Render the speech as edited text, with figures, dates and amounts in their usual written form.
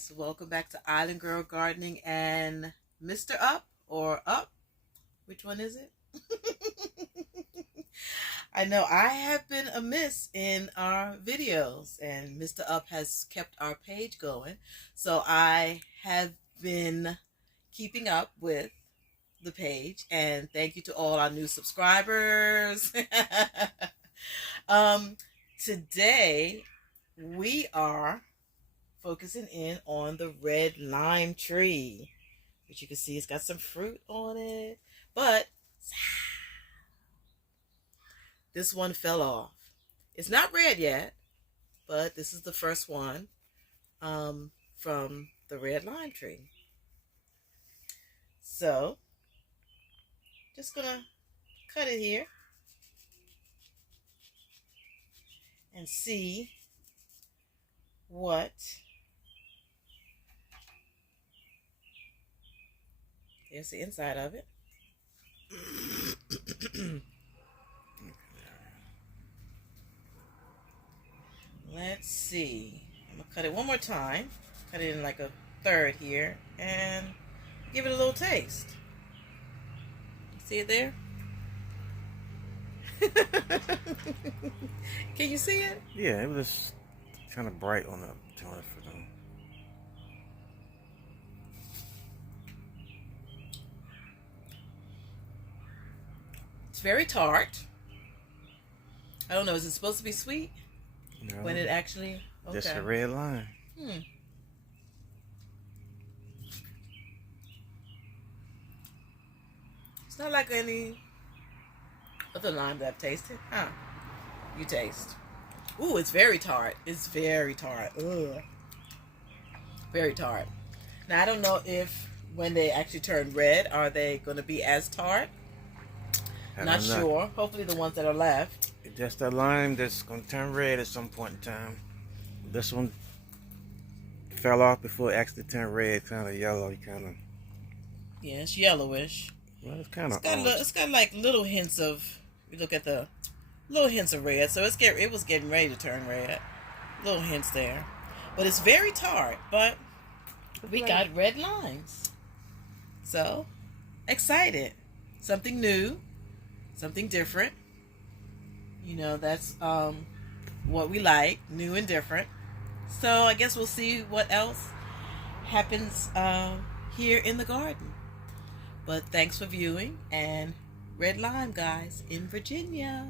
guys, welcome back to Island Girl Gardening and Mr. Up or Up. Which one is it? I know I have been amiss in our videos, and Mr. Up has kept our page going. So I have been keeping up with the page, and thank you to all our new subscribers. Today we are focusing in on the red lime tree, which you can see it's got some fruit on it, but this one fell off. It's not red yet, but this is the first one from the red lime tree. So just gonna cut it here and see what here's the inside of it. Let's see. I'm gonna cut it one more time. Cut it in like a third here and give it a little taste. See it there? Can you see it? Yeah, it was kind of bright on the joint for them. It's very tart. I don't know, is it supposed to be sweet? No, When it actually... Okay. just a red line. It's not like any other lime that I've tasted. Huh. You taste. Ooh, it's very tart. It's very tart. Ugh. Very tart. Now, I don't know if when they actually turn red, are they going to be as tart? Not sure. Hopefully the ones that are left. It's just a lime that's going to turn red at some point in time. This one fell off before it actually turned red, kind of yellow, kind of. Yeah, it's yellowish. Well, it's kind of It's got like little hints of, you look at the little hints of red. So it was getting ready to turn red. Little hints there. But it's very tart. But we got red limes. So, excited. Something new. Something different. You know, that's what we like. New and different. So, I guess we'll see what else happens here in the garden. But thanks for viewing, and red lime, guys, in Virginia.